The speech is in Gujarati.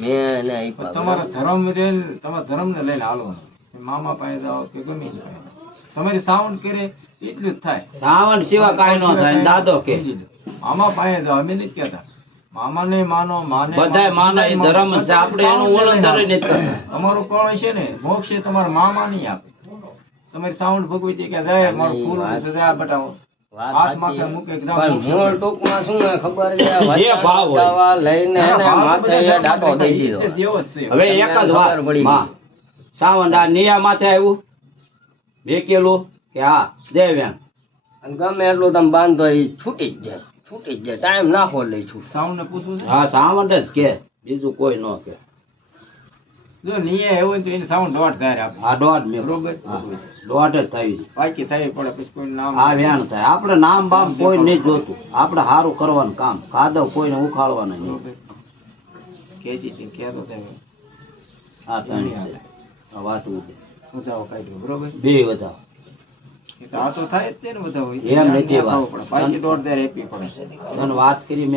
મેં એને આપ્યા. તમારા ધર્મ રે તમારા ધર્મ ને લઈને હાલવાનું. મામા પાસે જાઓ કે ગમે તે પાસે જાઓ. તમારી સાઉન્ડ કરે એટલું જ થાય. સાવન સિવાય કાંઈ ન થાય. દાદો કે મામા પાસે જાઓ, અમે નથી કહેતા મામાને માનો, માને બધાય માનો, એ ધર્મ છે. આપણે એનું ઉલ્લંઘન નથી કરતા. તમારું કોણ છે ને મોક્ષ એ તમારા મામા નહીં આપે. તમારી સાઉન્ડ ભગવતી કે જાય મારું ફૂલ સજા બટાવો વાત હાથ સાચી. માથે મૂકે એકદમ પણ મોક્ષ મૂળ આપે. ટૂંકમાં શું હોય ખબર છે? જે ભાવ હોય. વચમાં લઈને એને ભાવ માથે બધા એ દાંટો દઈ દીધો. એ દેવ જ છે. હવે એક જ વાત ખબર પડી માં, સાવન આ નિયા માથે આવ્યું વેકેલું કે હા દેવ્યાન અને ગમે એટલું તમે બાંધો એ છૂટી જ જાય, છૂટી જ જાય. ટાઈમ નાખો લઈ છૂટ. સાઉન્ડ ને પૂછવું છે હા સાવન જ કે, બીજું કોઈ ન કે. જો નિયે એવું હોય તો એને સાઉન્ડ દોઢ થાય આપે. આ દોઢ મેં બરોબર. દોઢ જ થઈ. બાકી થાય પડે પછી કોઈ નામ આ વ્યાણ થાય. આપણે નામ બામ કોઈ નહીં જોતું. આપણે સારું કરવાનું કામ. કાદવ કોઈને ઉખાડવાના નહીં. બરોબર. કહેતી હતી, કહેતો થાય આ ત્રણ છે. આ વાત ઉભી. સુધારો કાઢ્યો બરોબર. બે વધાવ. એ તો આ તો થાય જ તે ને બધા હોય. એમ નથી વાત. બાકી દોઢ થાય આપવી પડે. તને વાત કરી મેં